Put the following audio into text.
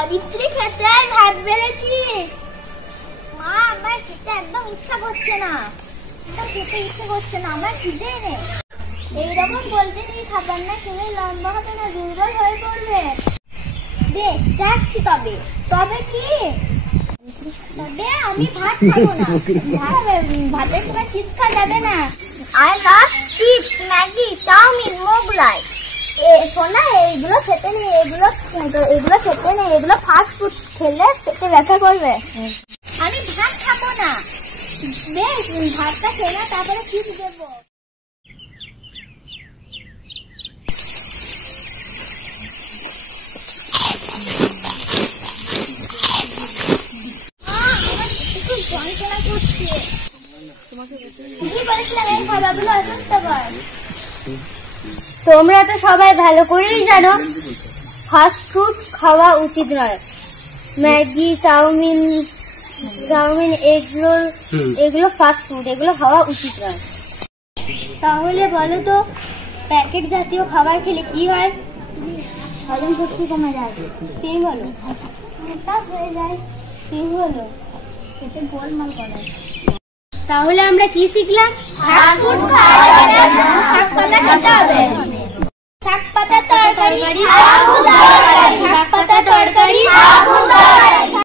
অদিত্রি খেতে ভাত বেড়েছি। মা আমার খেতে একদম ইচ্ছা করছে না, খেতে ইচ্ছে করছে না, আমার খিদে নেই। এইরকম বলতে নেই, খাবার না খেলে লম্বা হবে না, দুর্বল হয়ে পড়বে। বেশ যাচ্ছি, তবে তবে কি তবে আমি ভাত খাবো না। ভাতের সময় চিপস খাওয়া যাবে না। I love chips, Maggi, chowmein, Mughlai. শোনা, এইগুলো খেতে নেই, এগুলো খেতে নেই, এগুলো ফাস্ট ফুড, খেলে পেটে ব্যথা করবে। আমি ভাত খাবো না। বেশ ভাতটা খেলে তারপরে চিপস দেবো। তোমরা তো সবাই ভালো করেই জানো ফাস্ট ফুড খাওয়া উচিত নয়। ম্যাগি, চাউমিন এগুলো ফাস্ট ফুড, এগুলো খাওয়া উচিত নয়। তাহলে বলো তো, প্যাকেট জাতীয় খাবার খেলে কি হয়? হজম শক্তি কমে যায়। তুমি বলো। হয়ে যায়। তুমি বলো। খেতে গোলমাল করে। তাহলে আমরা কি শিখলাম? ফাস্ট ফুড খাওয়া যাবে না, শাক পাতা খেতে হবে। শাক পাতা তরকারি, শাক পাতা তরকারি।